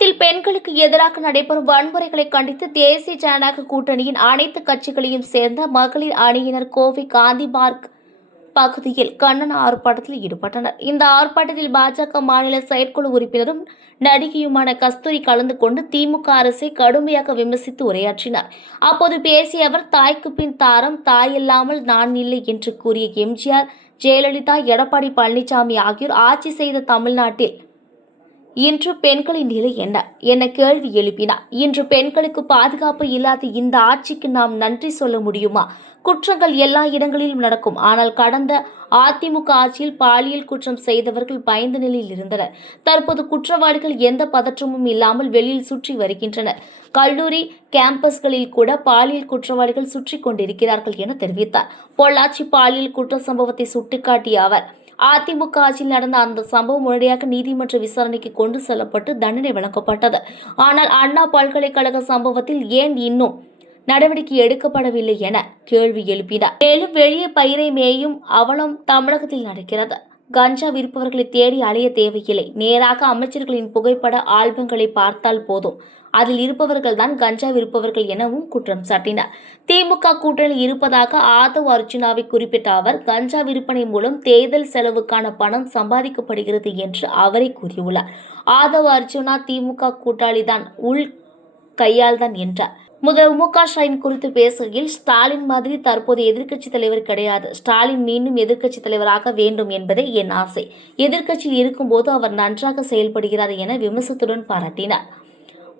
தமிழகத்தில் பெண்களுக்கு எதிராக நடைபெறும் வன்முறைகளை கண்டித்து தேசிய ஜனநாயக கூட்டணியின் அனைத்து கட்சிகளையும் சேர்ந்த மகளிர் அணியினர் கோவை காந்தி பார்க் பகுதியில் கண்டன ஆர்ப்பாட்டத்தில் ஈடுபட்டனர். இந்த ஆர்ப்பாட்டத்தில் பாஜக மாநில செயற்குழு உறுப்பினரும் நடிகையுமான கஸ்தூரி கலந்து கொண்டு திமுக அரசை கடுமையாக விமர்சித்து உரையாற்றினார். அப்போது பேசிய அவர், தாய்க்கு பின் தாரம், தாய் இல்லாமல் நான் இல்லை என்று கூறிய எம்ஜிஆர், ஜெயலலிதா, எடப்பாடி பழனிசாமி ஆகியோர் ஆட்சி செய்த தமிழ்நாட்டில் இன்று பெண்களின் நிலை என்ன என கேள்வி எழுப்பினார். இன்று பெண்களுக்கு பாதுகாப்பு இல்லாத இந்த ஆட்சிக்கு நாம் நன்றி சொல்ல முடியுமா? குற்றங்கள் எல்லா இடங்களிலும் நடக்கும். ஆனால் கடந்த அதிமுக ஆட்சியில் பாலியல் குற்றம் செய்தவர்கள் பயந்த நிலையில் இருந்தனர். தற்போது குற்றவாளிகள் எந்த பதற்றமும் இல்லாமல் வெளியில் சுற்றி வருகின்றனர். கல்லூரி கேம்பஸ்களில் கூட பாலியல் குற்றவாளிகள் சுற்றி கொண்டிருக்கிறார்கள் என தெரிவித்தார். பொள்ளாச்சி பாலியல் குற்ற சம்பவத்தை சுட்டிக்காட்டிய அவர், அதிமுக ஆட்சியில் நடந்த அந்த சம்பவம் உடனடியாக நீதிமன்ற விசாரணைக்கு கொண்டு செல்லப்பட்டு தண்டனை வழங்கப்பட்டது. ஆனால் அண்ணா பல்கலைக்கழக சம்பவத்தில் ஏன் இன்னும் நடவடிக்கை எடுக்கப்படவில்லை என கேள்வி எழுப்பினார். மேலும் வெளியே பயிரை மேயும் அவலம் தமிழகத்தில் நடக்கிறது. கஞ்சா விற்பவர்களை தேடி அலைய தேவையில்லை. நேராக அமைச்சர்களின் புகைப்பட ஆல்பங்களை பார்த்தால் போதும், அதில் இருப்பவர்கள் தான் கஞ்சா விற்பவர்கள் எனவும் குற்றம் சாட்டினார். திமுக கூட்டணியில் இருப்பதாக ஆதவ் அர்ஜுனாவை குறிப்பிட்ட அவர், கஞ்சா விற்பனை மூலம் தேர்தல் செலவுக்கான பணம் சம்பாதிக்கப்படுகிறது என்று அவரே கூறியுள்ளார். ஆதவ் அர்ஜுனா திமுக கூட்டாளிதான், உள் கையால்தான் என்றார். முதல்வர் மு க ஸ்டாலின் குறித்து பேசுகையில், ஸ்டாலின் மாதிரி தற்போது எதிர்க்கட்சித் தலைவர் கிடையாது. ஸ்டாலின் மீண்டும் எதிர்க்கட்சித் தலைவராக வேண்டும் என்பதே என் ஆசை. எதிர்க்கட்சியில் இருக்கும்போது அவர் நன்றாக செயல்படுகிறார் என விமர்சனத்துடன் பாராட்டினார்.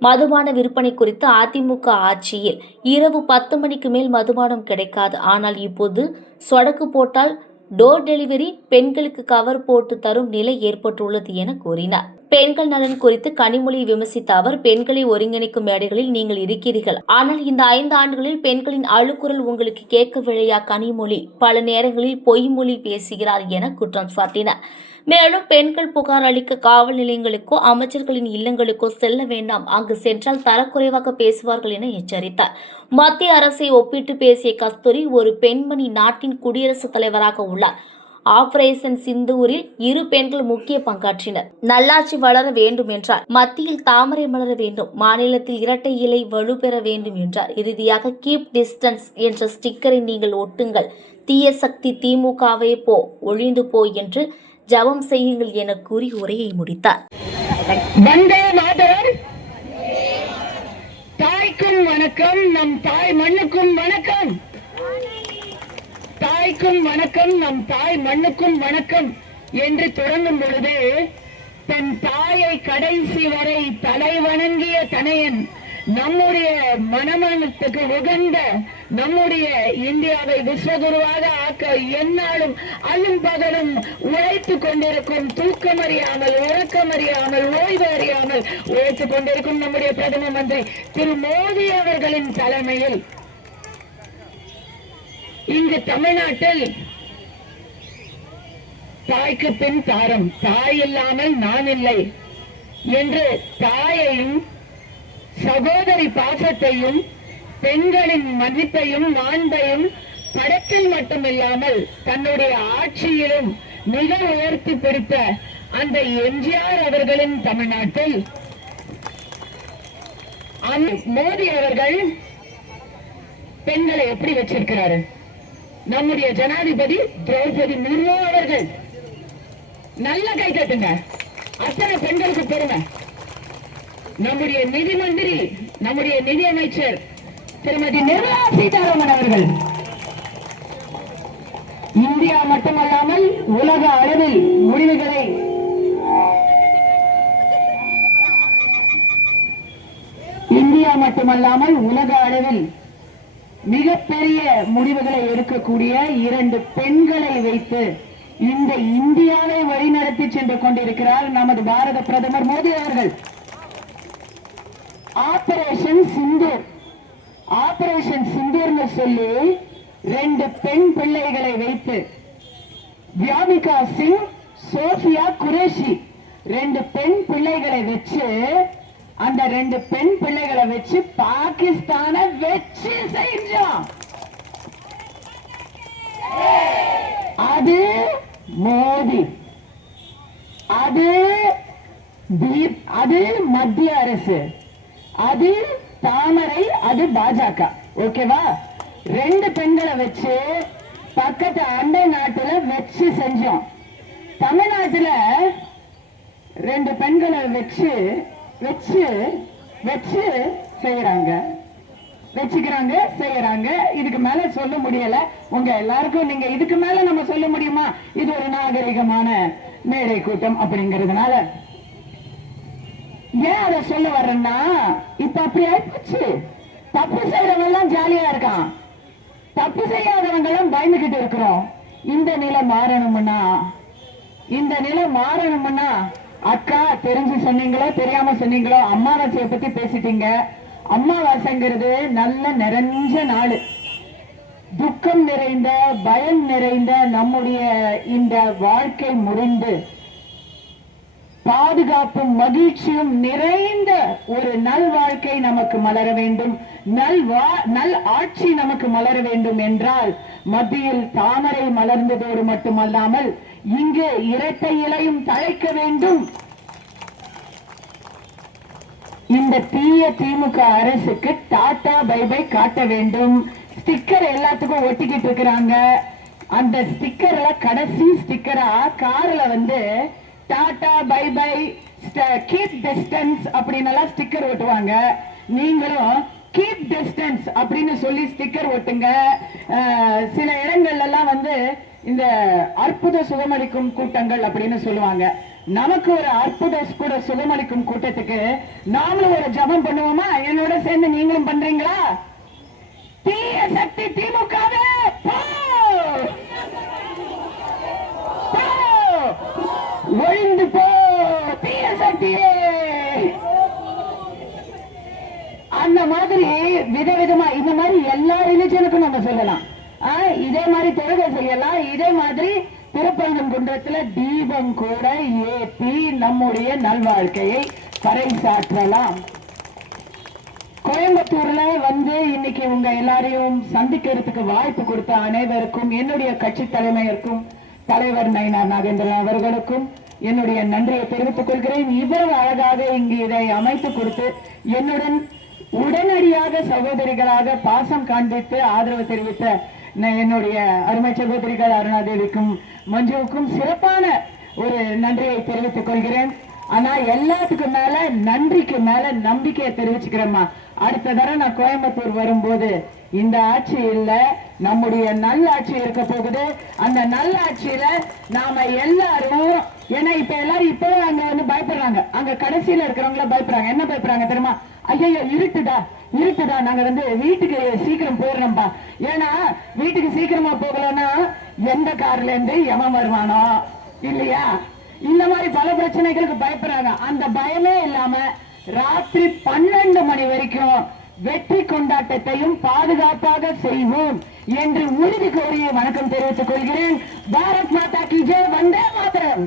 மதுபான விற்பனை குறித்து அதிமுக ஆட்சியில் இரவு 10 மணிக்கு மேல் மதுபானம் கிடைக்காது. ஆனால் இப்போது சொடக்கு போட்டால் டோர் டெலிவரி, பெண்களுக்கு கவர் போட்டு தரும் நிலை ஏற்பட்டுள்ளது என கூறினார். பெண்கள் நலன் குறித்து கனிமொழியை விமர்சித்த அவர், பெண்களை ஒருங்கிணைக்கும் மேடைகளில் நீங்கள் இருக்கிறீர்கள். ஆனால் இந்த 5 ஆண்டுகளில் பெண்களின் அழுக்குரல் உங்களுக்கு கேட்கவில்லையா? கனிமொழி பல நேரங்களில் பொய்மொழி பேசுகிறார் என குற்றம் சாட்டினார். மேலும் பெண்கள் புகார் அளிக்க காவல் நிலையங்களுக்கோ அமைச்சர்களின் இல்லங்களுக்கோ செல்ல வேண்டாம், அங்கு சென்றால் தரக்குறைவாக பேசுவார்கள் என எச்சரித்தார். மத்திய அரசை ஒப்பிட்டு பேசிய கஸ்தூரி, ஒரு பெண்மணி நாட்டின் குடியரசுத் தலைவராக உள்ளார். ஆபரேஷன் சிந்தூரில் 2 பெண்கள் முக்கிய பங்காற்றினர். நல்லாட்சி வளர வேண்டும் என்றார். மத்தியில் தாமரை மலர வேண்டும், மாநிலத்தில் இரட்டை இலை வலுப்பெற வேண்டும் என்றார். இறுதியாக கீப் டிஸ்டன்ஸ் என்ற ஸ்டிக்கரை நீங்கள் ஒட்டுங்கள், தீய சக்தி திமுகவே போ, ஒழிந்து போ என்று ஜபம் செய்யுங்கள் என கூறி உரையை முடித்தார். வந்தே மாதரம். தாய்க்கும் வணக்கம், நம் தாய் மண்ணுக்கும் வணக்கம். தாய்க்கும் வணக்கம், நம் தாய் மண்ணுக்கும் வணக்கம் என்று தொடங்கும் பொழுது, தன் தாயை கடைசி வரை தலை வணங்கிய தனையன், நம்முடைய மனமனத்துக்கு உகந்த நம்முடைய இந்தியாவை விஸ்வகுருவாக ஆக்க எந்நாளும் அல்லும் பகலும் உழைத்துக் கொண்டிருக்கும், தூக்கமறியாமல் உறக்கமறியாமல் ஓய்வு அறியாமல் உழைத்துக் கொண்டிருக்கும் நம்முடைய பிரதம மந்திரி திரு மோடி அவர்களின் தலைமையில் இங்கு தமிழ்நாட்டில் தாய்க்கு பின் தாரம், தாய் இல்லாமல் நான் இல்லை என்று தாயையும் சகோதரி பாசத்தையும் பெண்களின் மதிப்பையும் மாண்பையும் படத்தில் மட்டுமில்லாமல் தன்னுடைய ஆட்சியிலும் மிக உயர்த்தி பிடித்த அந்த எம்ஜிஆர் அவர்களின் தமிழ்நாட்டில் மோடி அவர்கள் பெண்களை எப்படி வச்சிருக்கிறாரு? நம்முடைய ஜனாதிபதி திரௌபதி முர்மு அவர்கள், நல்ல கை தட்டுங்க, அத்தனை பெண்களுக்கு பெருமை. நம்முடைய நிதி மந்திரி, நம்முடைய நிதி அமைச்சர் திருமதி நிர்மலா சீதாராமன் அவர்கள் இந்தியா மட்டுமல்லாமல் உலக அளவில் முடிவுகளை மிகப்பெரிய முடிவுகளை எடுக்கக்கூடிய 2 பெண்களை வைத்து இந்த இந்தியாவை வழிநடத்தி சென்று கொண்டிருக்கிறார் நமது பாரத பிரதமர் மோடி அவர்கள். ஆபரேஷன் சிந்தூர், ஆபரேஷன் சிந்தூர்னு சொல்லி 2 பெண் பிள்ளைகளை வைத்து, வியாமிகா சிங், சோஃபியா குரேஷி 2 பெண் பிள்ளைகளை வச்சு, அந்த 2 பெண் பிள்ளைகளை வச்சு பாகிஸ்தான வெற்றி செஞ்சோம். அது மோடி, அது அது மத்திய அரசு, அது தாமரை, அது பாஜக. ஓகேவா? 2 பெண்களை வச்சு பக்கத்து அண்டை நாட்டுல வச்சு செஞ்சோம். தமிழ்நாட்டுல 2 பெண்களை வச்சு வச்சு வச்சு செய்யறாங்க, வச்சுக்கிறாங்க, செய்யறாங்க. இதுக்கு மேல சொல்ல முடியல. உங்க எல்லாருக்கும் நீங்க இதுக்கு மேல நம்ம சொல்ல முடியுமா? இது ஒரு நாகரிகமான மேடை கூட்டம் அப்படிங்கிறதுனால ஏன் அதை சொல்ல வர்றேன்னா, இப்ப அப்படி ஆயிடுச்சு. தப்பு செய்யறவங்க எல்லாம் ஜாலியா இருக்கான், தப்பு செய்யாதவங்க எல்லாம் பயந்துகிட்டு இருக்கிறோம். இந்த நிலை மாறணும்னா அக்கா தெரிஞ்சு சொன்னீங்களோ தெரியாம சொன்னீங்களோ, அமாவாசையை பத்தி பேசிட்டீங்க. அமாவாசைங்கிறது நல்ல நிறைஞ்ச நாள், துக்கம் நிறைந்த, பயம் நிறைந்த நம்முடைய இந்த வாழ்க்கை முடிந்து பாதுகாப்பும் மகிழ்ச்சியும் நிறைந்த ஒரு நல் வாழ்க்கை நமக்கு மலர வேண்டும், நல் ஆட்சி நமக்கு மலர வேண்டும் என்றால் மத்தியில் தாமரை மலர்ந்ததோடு மட்டுமல்லாமல் இங்கு இரட்டை இலையும் தழைக்க வேண்டும். இந்த தீய திமுக அரசுக்கு டாடா பை பை காட்ட வேண்டும். ஸ்டிக்கர் எல்லாத்துக்கும் ஒட்டிக்கிட்டு இருக்கிறாங்க. அந்த ஸ்டிக்கர்ல கடைசி ஸ்டிக்கரா கார்ல வந்து tata bye bye keep distance அப்படின்னு எல்லாம் ஸ்டிக்கர் ஒட்டுவாங்க. நீங்களும் கீப் டிஸ்டன்ஸ் அப்படின்னு சொல்லி ஸ்டிக்கர் ஒட்டுங்க. சில இடங்கள்ல எல்லாம் வந்து இந்த அற்புத சுகமளிக்கும் கூட்டங்கள் அப்படின்னு சொல்லுவாங்க. நமக்கு ஒரு அற்புத சுகமளிக்கும் கூட்டத்துக்கு நாமளும் ஒரு ஜபம் பண்ணுவோமா? என்னோட சேர்ந்து நீங்களும் பண்றீங்களா? தீய சக்தி திமுகவே ஒழிந்து போ, தீய சக்தியே. அந்த மாதிரி விதவிதமா இந்த மாதிரி எல்லா ரிலிஜனுக்கும் நம்ம சொல்லலாம். இதே மாதிரி தொழுகை செய்யலாம். இதே மாதிரி திருப்பரங்குன்றத்துல தீபம் கூட ஏற்றி நம்முடைய நல்வாழ்க்கையை பறைசாற்றலாம். கோயம்புத்தூர்ல வந்து இன்னைக்கு உங்க எல்லாரையும் சந்திக்கிறதுக்கு வாய்ப்பு கொடுத்த அனைவருக்கும், என்னுடைய கட்சி தலைமையருக்கும், தலைவர் நயினார் நாகேந்திரன் அவர்களுக்கும் என்னுடைய நன்றியை தெரிவித்துக் கொள்கிறேன். இவ்வளவு அழகாக இங்கு இதை அமைத்து கொடுத்து என்னுடன் உடனடியாக சகோதரிகளாக பாசம் காண்பித்து ஆதரவு தெரிவித்த என்னுடைய அருமை சகோதரிகள் அருணாதேவிக்கும் மஞ்சுவுக்கும் சிறப்பான ஒரு நன்றியை தெரிவித்துக் கொள்கிறேன். ஆனா எல்லாத்துக்கும் மேல நன்றிக்கு மேல நம்பிக்கையை தெரிவிச்சுக்கிறேம்மா. அடுத்த தடவை நான் கோயம்புத்தூர் வரும்போது இந்த ஆட்சி இல்ல, நம்முடைய நல்லாட்சி இருக்க போகுது. அந்த நல்லாட்சியில நாம எல்லாரும், ஏன்னா இப்ப எல்லாரும் இப்பவே அங்க வந்து பயப்படுறாங்க, அங்க கடைசியில இருக்கிறவங்கள பயப்படுறாங்க. என்ன பயப்படுறாங்க தெரியுமா? ஐயோ இருட்டுதா, நாங்க வந்து வீட்டுக்கு சீக்கிரம் போயிடுறோம்பா. ஏன்னா வீட்டுக்கு சீக்கிரமா போகலன்னா எந்த கார்ல இருந்து எவன் வருவானோ இல்லையா? இந்த மாதிரி பல பிரச்சனைகளுக்கு பயப்படுறாங்க. அந்த பயமே இல்லாம ராத்திரி 12 மணி வரைக்கும் வெற்றி கொண்டாட்டத்தையும் பாதுகாப்பாக செய்வோம் என்று உறுதி கோரிய வணக்கம் தெரிவித்துக் கொள்கிறேன். பாரத் மாதா கி ஜெய், வந்தே மாதரம்.